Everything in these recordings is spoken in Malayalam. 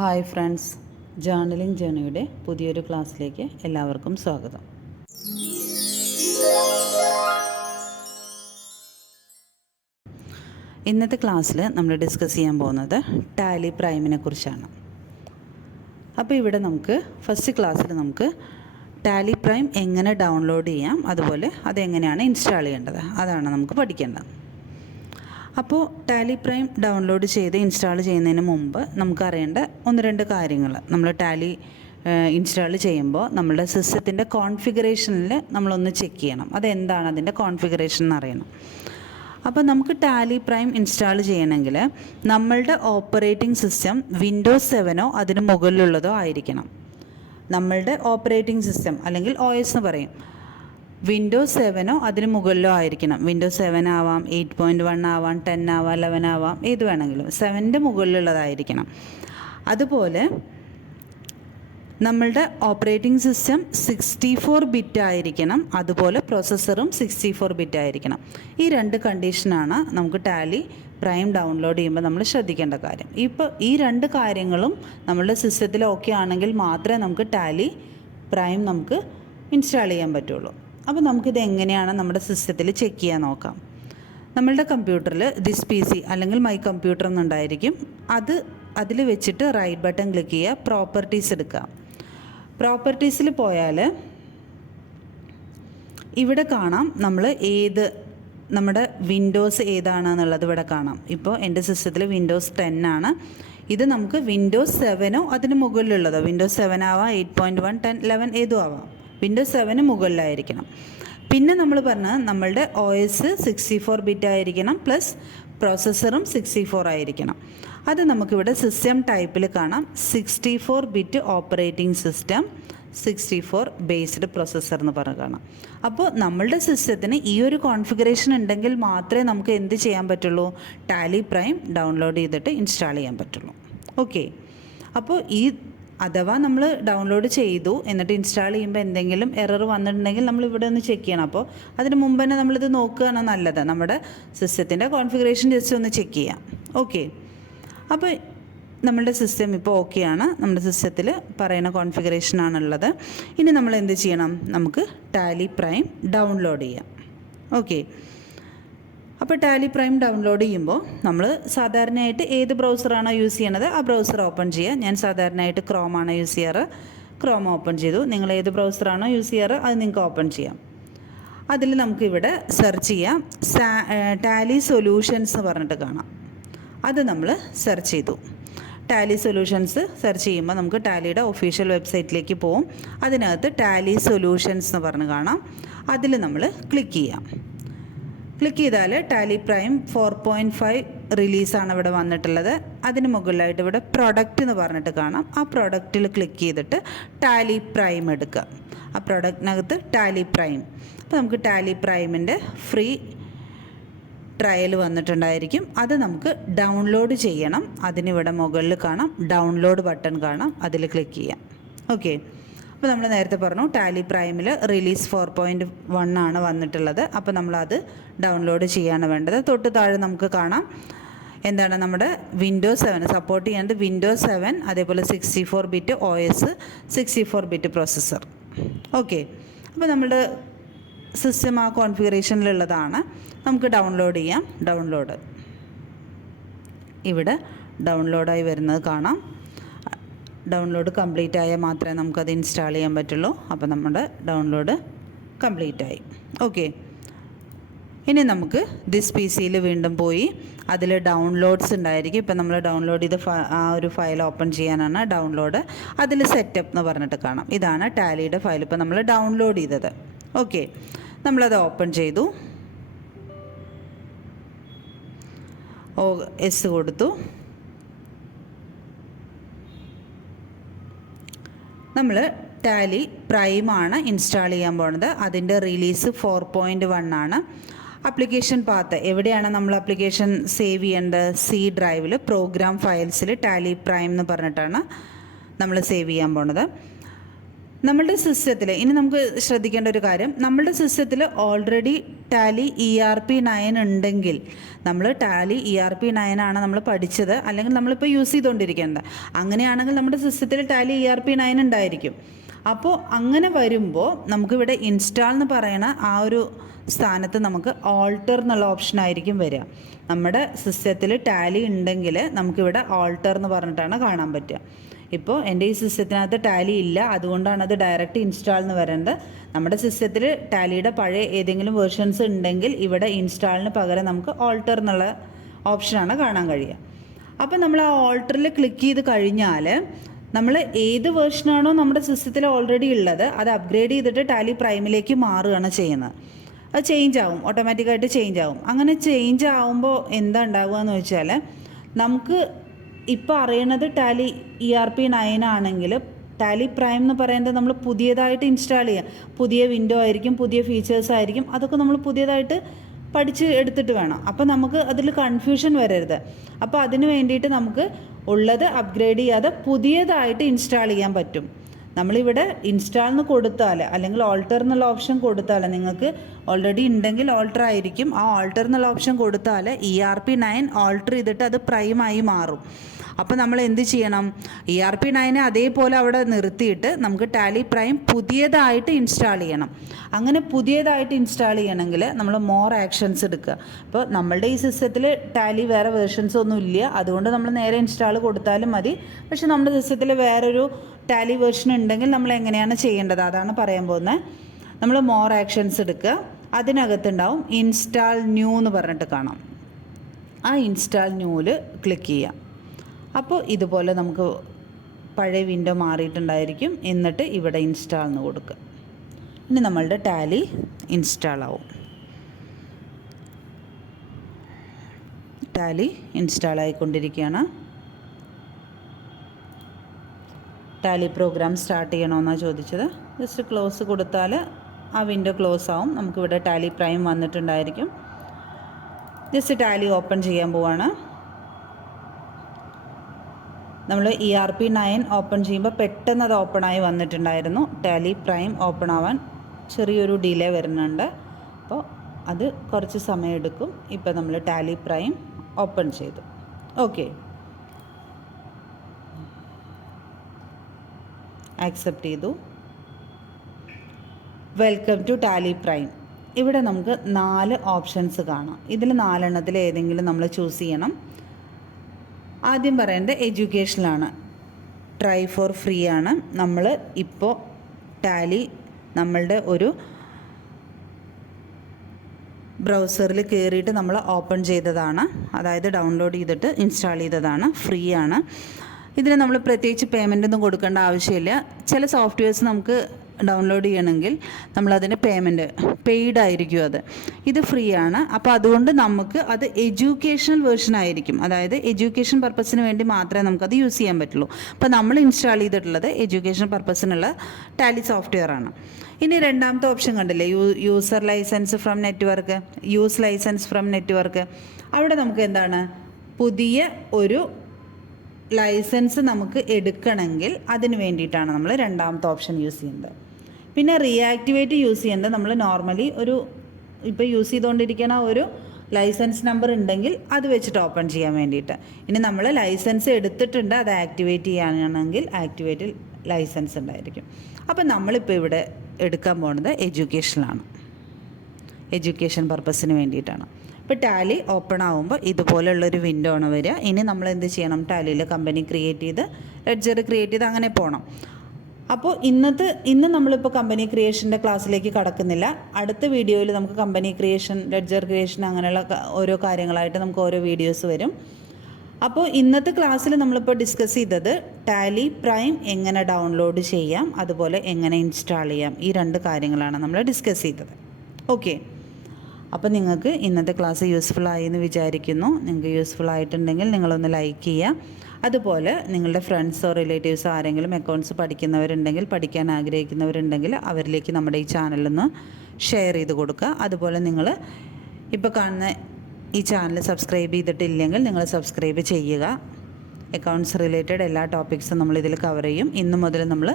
ഹായ് ഫ്രണ്ട്സ്, ജേർണലിംഗ് ജേർണിയുടെ പുതിയൊരു ക്ലാസ്സിലേക്ക് എല്ലാവർക്കും സ്വാഗതം. ഇന്നത്തെ ക്ലാസ്സിൽ നമ്മൾ ഡിസ്കസ് ചെയ്യാൻ പോകുന്നത് ടാലി പ്രൈമിനെ കുറിച്ചാണ്. അപ്പോൾ ഇവിടെ നമുക്ക് ഫസ്റ്റ് ക്ലാസ്സിൽ നമുക്ക് ടാലി പ്രൈം എങ്ങനെ ഡൗൺലോഡ് ചെയ്യാം, അതുപോലെ അതെങ്ങനെയാണ് ഇൻസ്റ്റാൾ ചെയ്യേണ്ടത്, അതാണ് നമുക്ക് പഠിക്കേണ്ടത്. അപ്പോൾ ടാലി പ്രൈം ഡൗൺലോഡ് ചെയ്ത് ഇൻസ്റ്റാൾ ചെയ്യുന്നതിന് മുമ്പ് നമുക്കറിയേണ്ട ഒന്ന് രണ്ട് കാര്യങ്ങൾ. നമ്മൾ ടാലി ഇൻസ്റ്റാൾ ചെയ്യുമ്പോൾ നമ്മളുടെ സിസ്റ്റത്തിൻ്റെ കോൺഫിഗറേഷനിൽ നമ്മളൊന്ന് ചെക്ക് ചെയ്യണം. അതെന്താണ് അതിൻ്റെ കോൺഫിഗറേഷൻ എന്നറിയണം. അപ്പോൾ നമുക്ക് ടാലി പ്രൈം ഇൻസ്റ്റാൾ ചെയ്യണമെങ്കിൽ നമ്മളുടെ ഓപ്പറേറ്റിംഗ് സിസ്റ്റം വിൻഡോസ് 7 അതിന് മുകളിലുള്ളതോ ആയിരിക്കണം. നമ്മളുടെ ഓപ്പറേറ്റിംഗ് സിസ്റ്റം അല്ലെങ്കിൽ OS എന്ന് പറയും. വിൻഡോസ് 7 അതിന് മുകളിലോ ആയിരിക്കണം. വിൻഡോസ് 7 ആവാം, 8.1 ആവാം, 10 ആവാം, 11 ആവാം, ഏത് വേണമെങ്കിലും 7ൻ്റെ മുകളിലുള്ളതായിരിക്കണം. അതുപോലെ നമ്മളുടെ ഓപ്പറേറ്റിംഗ് സിസ്റ്റം 64 ബിറ്റ് ആയിരിക്കണം. അതുപോലെ പ്രോസസ്സറും 64 ബിറ്റ് ആയിരിക്കണം. ഈ രണ്ട് കണ്ടീഷനാണ് നമുക്ക് ടാലി പ്രൈം ഡൗൺലോഡ് ചെയ്യുമ്പോൾ നമ്മൾ ശ്രദ്ധിക്കേണ്ട കാര്യം. ഈ രണ്ട് കാര്യങ്ങളും നമ്മളുടെ സിസ്റ്റത്തിൽ ഓക്കെ ആണെങ്കിൽ മാത്രമേ നമുക്ക് ടാലി പ്രൈം നമുക്ക് ഇൻസ്റ്റാൾ ചെയ്യാൻ പറ്റുള്ളൂ. അപ്പോൾ നമുക്കിത് എങ്ങനെയാണ് നമ്മുടെ സിസ്റ്റത്തിൽ ചെക്ക് ചെയ്യാൻ നോക്കാം. നമ്മളുടെ കമ്പ്യൂട്ടറിൽ ദിസ് PC അല്ലെങ്കിൽ മൈ കമ്പ്യൂട്ടർ എന്നുണ്ടായിരിക്കും. അതിൽ വെച്ചിട്ട് റൈറ്റ് ബട്ടൺ ക്ലിക്ക് ചെയ്യുക, പ്രോപ്പർട്ടീസ് എടുക്കുക. പ്രോപ്പർട്ടീസിൽ പോയാൽ ഇവിടെ കാണാം നമ്മൾ നമ്മുടെ വിൻഡോസ് ഏതാണെന്നുള്ളത് ഇവിടെ കാണാം. ഇപ്പോൾ എൻ്റെ സിസ്റ്റത്തിൽ വിൻഡോസ് 10 ആണ്. ഇത് നമുക്ക് വിൻഡോസ് 7 അതിന് മുകളിലുള്ളതോ, വിൻഡോസ് 7 ആവാം, 8.1, 10, 11 ഏതും ആവാം. വിൻഡോസ് 7 മുകളിലായിരിക്കണം. പിന്നെ നമ്മൾ പറഞ്ഞത് നമ്മളുടെ OS 64 ബിറ്റ് ആയിരിക്കണം, പ്ലസ് പ്രോസസ്സറും 64 ആയിരിക്കണം. അത് നമുക്കിവിടെ സിസ്റ്റം ടൈപ്പിൽ കാണാം. 64 bit operating system, 64 based processor എന്ന് പറഞ്ഞ് കാണാം. അപ്പോൾ നമ്മളുടെ സിസ്റ്റത്തിന് ഈ ഒരു കോൺഫിഗറേഷൻ ഉണ്ടെങ്കിൽ മാത്രമേ നമുക്ക് എന്ത് ചെയ്യാൻ പറ്റുള്ളൂ, ടാലി പ്രൈം ഡൗൺലോഡ് ചെയ്തിട്ട് ഇൻസ്റ്റാൾ ചെയ്യാൻ പറ്റുള്ളൂ. ഓക്കെ. അപ്പോൾ അഥവാ നമ്മൾ ഡൗൺലോഡ് ചെയ്തു എന്നിട്ട് ഇൻസ്റ്റാൾ ചെയ്യുമ്പോൾ എന്തെങ്കിലും എറർ വന്നിട്ടുണ്ടെങ്കിൽ നമ്മൾ ഇവിടെ ഒന്ന് ചെക്ക് ചെയ്യണം. അപ്പോൾ അതിന് മുമ്പ് തന്നെ നമ്മളിത് നോക്കുകയാണ് നല്ലത്. നമ്മുടെ സിസ്റ്റത്തിൻ്റെ കോൺഫിഗറേഷൻ ജസ്റ്റ് ഒന്ന് ചെക്ക് ചെയ്യാം. ഓക്കെ. അപ്പോൾ നമ്മളുടെ സിസ്റ്റം ഇപ്പോൾ ഓക്കെയാണ്. നമ്മുടെ സിസ്റ്റത്തിൽ പറയുന്ന കോൺഫിഗറേഷനാണുള്ളത്. ഇനി നമ്മൾ എന്ത് ചെയ്യണം, നമുക്ക് ടാലി പ്രൈം ഡൗൺലോഡ് ചെയ്യാം. ഓക്കെ. അപ്പോൾ ടാലി പ്രൈം ഡൗൺലോഡ് ചെയ്യുമ്പോൾ നമ്മൾ സാധാരണയായിട്ട് ഏത് ബ്രൗസറാണോ യൂസ് ചെയ്യണത് ആ ബ്രൗസർ ഓപ്പൺ ചെയ്യുക. ഞാൻ സാധാരണയായിട്ട് ക്രോമാണ് യൂസ് ചെയ്യാറ്. ക്രോം ഓപ്പൺ ചെയ്തു. നിങ്ങൾ ഏത് ബ്രൗസറാണോ യൂസ് ചെയ്യാറ് അത് നിങ്ങൾക്ക് ഓപ്പൺ ചെയ്യാം. അതിൽ നമുക്കിവിടെ സെർച്ച് ചെയ്യാം. ടാലി സൊല്യൂഷൻസ് എന്ന് പറഞ്ഞിട്ട് കാണാം. അത് നമ്മൾ സെർച്ച് ചെയ്തു. ടാലി സൊല്യൂഷൻസ് സെർച്ച് ചെയ്യുമ്പോൾ നമുക്ക് ടാലിയുടെ ഒഫീഷ്യൽ വെബ്സൈറ്റിലേക്ക് പോകും. അതിനകത്ത് ടാലി സൊല്യൂഷൻസ് എന്ന് പറഞ്ഞ് കാണാം. അതിൽ നമ്മൾ ക്ലിക്ക് ചെയ്യാം. ക്ലിക്ക് ചെയ്താൽ ടാലി പ്രൈം 4.5 റിലീസാണ് ഇവിടെ വന്നിട്ടുള്ളത്. അതിന് മുകളിലായിട്ട് ഇവിടെ പ്രൊഡക്റ്റ് എന്ന് പറഞ്ഞിട്ട് കാണാം. ആ പ്രൊഡക്റ്റിൽ ക്ലിക്ക് ചെയ്തിട്ട് ടാലി പ്രൈം എടുക്കുക. ആ പ്രൊഡക്റ്റിനകത്ത് ടാലി പ്രൈം. അപ്പോൾ നമുക്ക് ടാലി പ്രൈമിൻ്റെ ഫ്രീ ട്രയൽ വന്നിട്ടുണ്ടായിരിക്കും. അത് നമുക്ക് ഡൗൺലോഡ് ചെയ്യണം. അതിനിവിടെ മുകളിൽ കാണാം ഡൗൺലോഡ് ബട്ടൺ കാണാം. അതിൽ ക്ലിക്ക് ചെയ്യാം. ഓക്കെ. അപ്പോൾ നമ്മൾ നേരത്തെ പറഞ്ഞു ടാലി പ്രൈമിൽ റിലീസ് 4.1 ആണ് വന്നിട്ടുള്ളത്. അപ്പോൾ നമ്മളത് ഡൗൺലോഡ് ചെയ്യാണ് വേണ്ടത്. തൊട്ട് താഴെ നമുക്ക് കാണാം എന്താണ് നമ്മുടെ വിൻഡോസ് 7 സപ്പോർട്ട് ചെയ്യേണ്ടത്. വിൻഡോസ് 7 അതേപോലെ 64 bit OS, 64 bit processor. Okay. അപ്പോൾ നമ്മുടെ സിസ്റ്റം ആ കോൺഫിഗറേഷനിലുള്ളതാണ്. നമുക്ക് ഡൗൺലോഡ് ചെയ്യാം. ഇവിടെ ഡൗൺലോഡായി വരുന്നത് കാണാം. ഡൗൺലോഡ് കംപ്ലീറ്റ് ആയാൽ മാത്രമേ നമുക്കത് ഇൻസ്റ്റാൾ ചെയ്യാൻ പറ്റുള്ളൂ. അപ്പോൾ നമ്മുടെ ഡൗൺലോഡ് കംപ്ലീറ്റ് ആയി. ഓക്കെ. ഇനി നമുക്ക് ദിസ് PCയിൽ വീണ്ടും പോയി അതിൽ ഡൗൺലോഡ്സ് ഉണ്ടായിരിക്കും. ഇപ്പം നമ്മൾ ഡൗൺലോഡ് ചെയ്ത് ആ ഒരു ഫയൽ ഓപ്പൺ ചെയ്യാനാണ് ഡൗൺലോഡ്. അതിൽ സെറ്റപ്പ് എന്ന് പറഞ്ഞിട്ട് കാണാം. ഇതാണ് ടാലിയുടെ ഫയൽ ഇപ്പോൾ നമ്മൾ ഡൗൺലോഡ് ചെയ്തത്. ഓക്കെ. നമ്മളത് ഓപ്പൺ ചെയ്തു. OS കൊടുത്തു. നമ്മൾ ടാലി പ്രൈമാണ് ഇൻസ്റ്റാൾ ചെയ്യാൻ പോകുന്നത്. അതിൻ്റെ റിലീസ് 4.1 ആണ്. ആപ്ലിക്കേഷൻ പാത്ത് എവിടെയാണ് നമ്മൾ ആപ്ലിക്കേഷൻ സേവ് ചെയ്യേണ്ടത്? C ഡ്രൈവിൽ പ്രോഗ്രാം ഫയൽസിൽ ടാലി പ്രൈം എന്ന് പറഞ്ഞിട്ടാണ് നമ്മൾ സേവ് ചെയ്യാൻ പോകുന്നത്. നമ്മളുടെ സിസ്റ്റത്തിൽ ഇനി നമുക്ക് ശ്രദ്ധിക്കേണ്ട ഒരു കാര്യം, നമ്മളുടെ സിസ്റ്റത്തിൽ ഓൾറെഡി ടാലി ERP9 ഉണ്ടെങ്കിൽ, നമ്മൾ ടാലി ERP9 ആണ് നമ്മൾ പഠിച്ചത്, അല്ലെങ്കിൽ നമ്മളിപ്പോൾ യൂസ് ചെയ്തുകൊണ്ടിരിക്കേണ്ടത്, അങ്ങനെയാണെങ്കിൽ നമ്മുടെ സിസ്റ്റത്തിൽ ടാലി ERP9 ഉണ്ടായിരിക്കും. അപ്പോൾ അങ്ങനെ വരുമ്പോൾ നമുക്കിവിടെ ഇൻസ്റ്റാൾ എന്ന് പറയുന്ന ആ ഒരു സ്ഥാനത്ത് നമുക്ക് ഓൾട്ടർ എന്നുള്ള ഓപ്ഷനായിരിക്കും വരിക. നമ്മുടെ സിസ്റ്റത്തിൽ ടാലി ഉണ്ടെങ്കിൽ നമുക്കിവിടെ ഓൾട്ടർ എന്ന് പറഞ്ഞിട്ടാണ് കാണാൻ പറ്റുക. ഇപ്പോൾ എൻ്റെ ഈ സിസ്റ്റത്തിനകത്ത് ടാലി ഇല്ല, അതുകൊണ്ടാണ് അത് ഡയറക്റ്റ് ഇൻസ്റ്റാൾ എന്ന് വരേണ്ടത്. നമ്മുടെ സിസ്റ്റത്തിൽ ടാലിയുടെ പഴയ ഏതെങ്കിലും വേർഷൻസ് ഉണ്ടെങ്കിൽ ഇവിടെ ഇൻസ്റ്റാളിന് പകരം നമുക്ക് ഓൾട്ടർ എന്നുള്ള ഓപ്ഷനാണ് കാണാൻ കഴിയുക. അപ്പോൾ നമ്മൾ ആ ഓൾട്ടറിൽ ക്ലിക്ക് ചെയ്ത് കഴിഞ്ഞാൽ നമ്മൾ ഏത് വേർഷനാണോ നമ്മുടെ സിസ്റ്റത്തിൽ ഓൾറെഡി ഉള്ളത് അത് അപ്ഗ്രേഡ് ചെയ്തിട്ട് ടാലി പ്രൈമിലേക്ക് മാറുകയാണ് ചെയ്യുന്നത്. അത് ചേഞ്ച് ആവും, ഓട്ടോമാറ്റിക്കായിട്ട് ചേഞ്ച് ആവും. അങ്ങനെ ചേഞ്ച് ആവുമ്പോൾ എന്താ ഉണ്ടാവുക എന്ന് വെച്ചാൽ, നമുക്ക് ഇപ്പോൾ അറിയണത് ടാലി ERP9 ആണെങ്കിൽ ടാലി പ്രൈം എന്ന് പറയുന്നത് നമ്മൾ പുതിയതായിട്ട് ഇൻസ്റ്റാൾ ചെയ്യുക, പുതിയ വിൻഡോ ആയിരിക്കും, പുതിയ ഫീച്ചേഴ്സ് ആയിരിക്കും, അതൊക്കെ നമ്മൾ പുതിയതായിട്ട് പഠിച്ച് എടുത്തിട്ട് വേണം. അപ്പോൾ നമുക്ക് അതിൽ കൺഫ്യൂഷൻ വരരുത്. അപ്പോൾ അതിന് വേണ്ടിയിട്ട് നമുക്ക് ഉള്ളത് അപ്ഗ്രേഡ് ചെയ്യാതെ പുതിയതായിട്ട് ഇൻസ്റ്റാൾ ചെയ്യാൻ പറ്റും. നമ്മളിവിടെ ഇൻസ്റ്റാൾ എന്ന് കൊടുത്താൽ, അല്ലെങ്കിൽ ഓൾട്ടർ എന്നുള്ള ഓപ്ഷൻ കൊടുത്താൽ, നിങ്ങൾക്ക് ഓൾറെഡി ഉണ്ടെങ്കിൽ ഓൾട്ടർ ആയിരിക്കും, ആ ഓൾട്ടർ എന്നുള്ള ഓപ്ഷൻ കൊടുത്താൽ ERP9 ഓൾട്ടർ ചെയ്തിട്ട് അത് പ്രൈമായി മാറും. അപ്പോൾ നമ്മൾ എന്ത് ചെയ്യണം, ERP9 അതേപോലെ അവിടെ നിർത്തിയിട്ട് നമുക്ക് ടാലി പ്രൈം പുതിയതായിട്ട് ഇൻസ്റ്റാൾ ചെയ്യണം. അങ്ങനെ പുതിയതായിട്ട് ഇൻസ്റ്റാൾ ചെയ്യണമെങ്കിൽ നമ്മൾ മോർ ആക്ഷൻസ് എടുക്കുക. ഇപ്പോൾ നമ്മളുടെ ഈ സിസ്റ്റത്തിൽ ടാലി വേറെ വേർഷൻസ് ഒന്നും ഇല്ല, അതുകൊണ്ട് നമ്മൾ നേരെ ഇൻസ്റ്റാൾ കൊടുത്താലും മതി. പക്ഷെ നമ്മുടെ സിസ്റ്റത്തിൽ വേറൊരു ടാലി വേർഷൻ ഉണ്ടെങ്കിൽ നമ്മൾ എങ്ങനെയാണ് ചെയ്യേണ്ടത് അതാണ് പറയാൻ പോകുന്നത്. നമ്മൾ മോർ ആക്ഷൻസ് എടുക്കുക, അതിനകത്തുണ്ടാവും ഇൻസ്റ്റാൾ ന്യൂ എന്ന് പറഞ്ഞിട്ട് കാണാം. ആ ഇൻസ്റ്റാൾ ന്യൂവിൽ ക്ലിക്ക് ചെയ്യാം. അപ്പോൾ ഇതുപോലെ നമുക്ക് പഴയ വിൻഡോ മാറിയിട്ടുണ്ടായിരിക്കും. എന്നിട്ട് ഇവിടെ ഇൻസ്റ്റാൾ എന്ന് കൊടുക്കുക. ഇനി നമ്മളുടെ ടാലി ഇൻസ്റ്റാൾ ആവും. ടാലി ഇൻസ്റ്റാൾ ആയിക്കൊണ്ടിരിക്കുകയാണ്. ടാലി പ്രോഗ്രാം സ്റ്റാർട്ട് ചെയ്യണമെന്നാണ് ചോദിച്ചത്. ജസ്റ്റ് ക്ലോസ് കൊടുത്താൽ ആ വിൻഡോ ക്ലോസ് ആവും. നമുക്കിവിടെ ടാലി പ്രൈം വന്നിട്ടുണ്ടായിരിക്കും. ജസ്റ്റ് ടാലി ഓപ്പൺ ചെയ്യാൻ പോവാണ്. നമ്മൾ ERP9 ഓപ്പൺ ചെയ്യുമ്പോൾ പെട്ടെന്ന് അത് ഓപ്പണായി വന്നിട്ടുണ്ടായിരുന്നു. ടാലി പ്രൈം ഓപ്പൺ ആവാൻ ചെറിയൊരു ഡിലേ വരുന്നുണ്ട്, അപ്പോൾ അത് കുറച്ച് സമയം എടുക്കും. ഇപ്പോൾ നമ്മൾ ടാലി പ്രൈം ഓപ്പൺ ചെയ്തു. ഓക്കെ, ആക്സെപ്റ്റ് ചെയ്തു. Welcome to Tally Prime. ഇവിടെ നമുക്ക് 4 ഓപ്ഷൻസ് കാണാം. ഇതിൽ 4 ഏതെങ്കിലും നമ്മൾ ചൂസ് ചെയ്യണം. ആദ്യം പറയേണ്ടത് എഡ്യൂക്കേഷനിലാണ്. ട്രൈ ഫോർ ഫ്രീ ആണ്. നമ്മൾ ഇപ്പോൾ ടാലി നമ്മളുടെ ഒരു ബ്രൗസറിൽ കയറിയിട്ട് നമ്മൾ ഓപ്പൺ ചെയ്തതാണ്, അതായത് ഡൗൺലോഡ് ചെയ്തിട്ട് ഇൻസ്റ്റാൾ ചെയ്തതാണ്. ഫ്രീ ആണ്. ഇതിന് നമ്മൾ പ്രത്യേകിച്ച് പേയ്മെൻ്റ് ഒന്നും കൊടുക്കേണ്ട ആവശ്യമില്ല. ചില സോഫ്റ്റ്വെയർസ് നമുക്ക് ഡൗൺലോഡ് ചെയ്യണമെങ്കിൽ നമ്മളതിന് പെയ്ഡ് ആയിരിക്കും. ഇത് ഫ്രീ ആണ്. അപ്പോൾ അതുകൊണ്ട് നമുക്ക് അത് എഡ്യൂക്കേഷണൽ വേർഷൻ ആയിരിക്കും, അതായത് എഡ്യൂക്കേഷൻ പർപ്പസിന് വേണ്ടി മാത്രമേ നമുക്കത് യൂസ് ചെയ്യാൻ പറ്റുള്ളൂ. അപ്പോൾ നമ്മൾ ഇൻസ്റ്റാൾ ചെയ്തിട്ടുള്ളത് എഡ്യൂക്കേഷൻ പർപ്പസിനുള്ള ടാലി സോഫ്റ്റ്വെയർ ആണ്. ഇനി രണ്ടാമത്തെ ഓപ്ഷൻ കണ്ടില്ലേ, user licence from network, use licence from network. അവിടെ നമുക്ക് എന്താണ്, പുതിയ ഒരു ലൈസൻസ് നമുക്ക് എടുക്കണമെങ്കിൽ അതിന് വേണ്ടിയിട്ടാണ് നമ്മൾ രണ്ടാമത്തെ ഓപ്ഷൻ യൂസ് ചെയ്യുന്നത്. പിന്നെ റീആക്ടിവേറ്റ് യൂസ് ചെയ്യുന്നത് നമ്മൾ നോർമലി ഇപ്പോൾ യൂസ് ചെയ്തുകൊണ്ടിരിക്കുന്ന ഒരു ലൈസൻസ് നമ്പർ ഉണ്ടെങ്കിൽ അത് വെച്ചിട്ട് ഓപ്പൺ ചെയ്യാൻ വേണ്ടിയിട്ട്. ഇനി നമ്മൾ ലൈസൻസ് എടുത്തിട്ടുണ്ട്, അത് ആക്ടിവേറ്റ് ചെയ്യാനാണെങ്കിൽ ആക്ടിവേറ്റ് ലൈസൻസ് ഉണ്ടായിരിക്കും. അപ്പം നമ്മളിപ്പോൾ ഇവിടെ എടുക്കാൻ പോകുന്നത് എഡ്യൂക്കേഷനിലാണ്, എഡ്യൂക്കേഷൻ പർപ്പസിന് വേണ്ടിയിട്ടാണ്. ഇപ്പോൾ ടാലി ഓപ്പൺ ആകുമ്പോൾ ഇതുപോലുള്ളൊരു വിൻഡോ ആണ് വരിക. ഇനി നമ്മൾ എന്ത് ചെയ്യണം, ടാലിയിൽ കമ്പനി ക്രിയേറ്റ് ചെയ്ത് ലെഡ്ജർ ക്രിയേറ്റ് ചെയ്ത് അങ്ങനെ പോകണം. അപ്പോൾ ഇന്ന് നമ്മളിപ്പോൾ കമ്പനി ക്രിയേഷൻ്റെ ക്ലാസ്സിലേക്ക് കടക്കുന്നില്ല. അടുത്ത വീഡിയോയിൽ നമുക്ക് കമ്പനി ക്രിയേഷൻ, ലെഡ്ജർ ക്രിയേഷൻ അങ്ങനെയുള്ള ഓരോ കാര്യങ്ങളായിട്ട് നമുക്ക് ഓരോ വീഡിയോസ് വരും. അപ്പോൾ ഇന്നത്തെ ക്ലാസ്സിൽ നമ്മളിപ്പോൾ ഡിസ്കസ് ചെയ്തത് ടാലി പ്രൈം എങ്ങനെ ഡൗൺലോഡ് ചെയ്യാം, അതുപോലെ എങ്ങനെ ഇൻസ്റ്റാൾ ചെയ്യാം, ഈ 2 കാര്യങ്ങളാണ് നമ്മൾ ഡിസ്കസ് ചെയ്തത്. ഓക്കെ, അപ്പോൾ നിങ്ങൾക്ക് ഇന്നത്തെ ക്ലാസ് യൂസ്ഫുൾ ആയി എന്ന് വിചാരിക്കുന്നു. നിങ്ങൾക്ക് യൂസ്ഫുൾ ആയിട്ടുണ്ടെങ്കിൽ നിങ്ങളൊന്ന് ലൈക്ക് ചെയ്യുക. അതുപോലെ നിങ്ങളുടെ ഫ്രണ്ട്സോ റിലേറ്റീവ്സോ ആരെങ്കിലും അക്കൗണ്ട്സ് പഠിക്കുന്നവരുണ്ടെങ്കിൽ, പഠിക്കാൻ ആഗ്രഹിക്കുന്നവരുണ്ടെങ്കിൽ അവരിലേക്ക് നമ്മുടെ ഈ ചാനലൊന്ന് ഷെയർ ചെയ്ത് കൊടുക്കുക. അതുപോലെ നിങ്ങൾ ഇപ്പോൾ കാണുന്ന ഈ ചാനൽ സബ്സ്ക്രൈബ് ചെയ്തിട്ടില്ലെങ്കിൽ നിങ്ങൾ സബ്സ്ക്രൈബ് ചെയ്യുക. അക്കൗണ്ട്സ് റിലേറ്റഡ് എല്ലാ ടോപ്പിക്സും നമ്മൾ ഇതിൽ കവർ ചെയ്യും. ഇന്ന് മുതൽ നമ്മൾ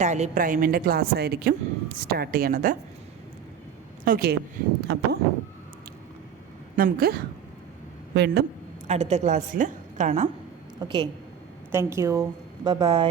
ടാലി പ്രൈമിൻ്റെ ക്ലാസ് ആയിരിക്കും സ്റ്റാർട്ട് ചെയ്യണത്. ഓക്കെ, അപ്പോൾ നമുക്ക് വീണ്ടും അടുത്ത ക്ലാസ്സിൽ കാണാം. Okay, thank you, bye bye.